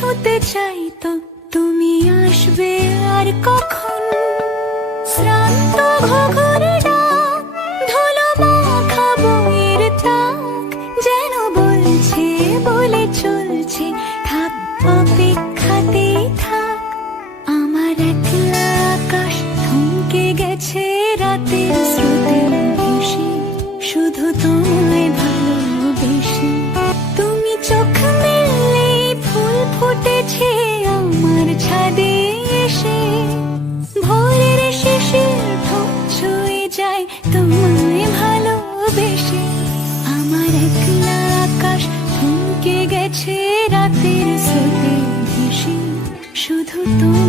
ছুঁতে চাই তো তুমি আসবে আর কখন? শ্রান্ত ঘুঘুর ডাক, ধুলো মাখা বইয়ের তাক যেন বলছে বলে চলছে, থাক অপেক্ষাতেই থাক। আমার একলা আকাশ থমকে গেছে রাতের স্রোতে ভেসে, শুধু তোমায় ভালোবেসে। তুমি চোখ মেললেই ফুল ফুটেছে আমার ছাদে এসে, ভোরের শিশির ঠোঁট ছুঁয়ে যায় তোমায় ভালোবেসে। আমার একলা আকাশ থমকে গেছে রাতের স্রোতে ভেসে, শুধু তুমি